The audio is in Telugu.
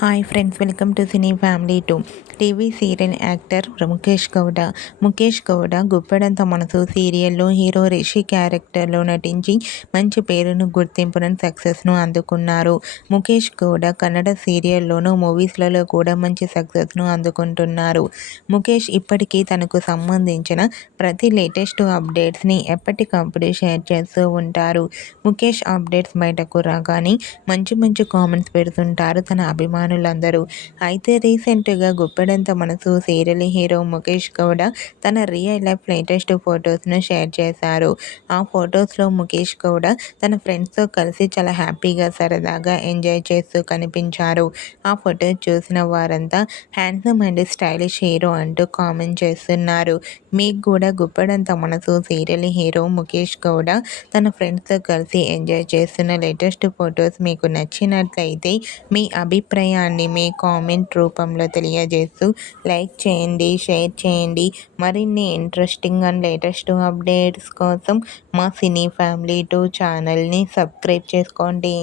Hi friends, welcome to Cine Family 2. TV serial actor Mukesh Gowda. Mukesh Gowda Guppedantha Manasu సీరియల్లో హీరో రిషి క్యారెక్టర్లో నటించి మంచి పేరును, గుర్తింపును, సక్సెస్ను అందుకున్నారు. ముఖేష్ గౌడ కన్నడ సీరియల్లోనూ, మూవీస్లలో కూడా మంచి సక్సెస్ను అందుకుంటున్నారు. ముఖేష్ ఇప్పటికీ తనకు సంబంధించిన ప్రతి లేటెస్ట్ అప్డేట్స్ని ఎప్పటికప్పుడు షేర్ చేస్తూ ఉంటారు. ముఖేష్ అప్డేట్స్ బయటకు రాగానే మంచి మంచి కామెంట్స్ పెడుతుంటారు తన అభిమానులందరూ. అయితే రీసెంట్గా గుప్పెడంత మనసు సీరియల్ హీరో ముఖేష్ గౌడ తన రియల్ లైఫ్ లేటెస్ట్ ఫొటోస్ను షేర్ చేశారు. ఆ ఫొటోస్లో ముఖేష్ గౌడ తన ఫ్రెండ్స్తో కలిసి చాలా హ్యాపీగా, సరదాగా ఎంజాయ్ చేస్తూ కనిపించారు. ఆ ఫొటో చూసిన వారంతా హ్యాండ్సమ్ అండ్ స్టైలిష్ హీరో అంటూ కామెంట్ చేస్తున్నారు. మీకు కూడా గుప్పెడంత మనసు సీరియల్ హీరో ముఖేష్ గౌడ తన ఫ్రెండ్స్తో కలిసి ఎంజాయ్ చేస్తున్న లేటెస్ట్ ఫొటోస్ మీకు నచ్చినట్లయితే మీ అభిప్రాయాన్ని మీ కామెంట్ రూపంలో తెలియజేస్తూ లైక్ చేయండి, షేర్ చేయండి. మరిన్ని ఇంట్రెస్టింగ్ అండ్ లేటెస్ట్ అప్డేట్స్ కోసం మా సినీ ఫ్యామిలీ 2 ఛానల్ని సబ్స్క్రైబ్ చేసుకోండి.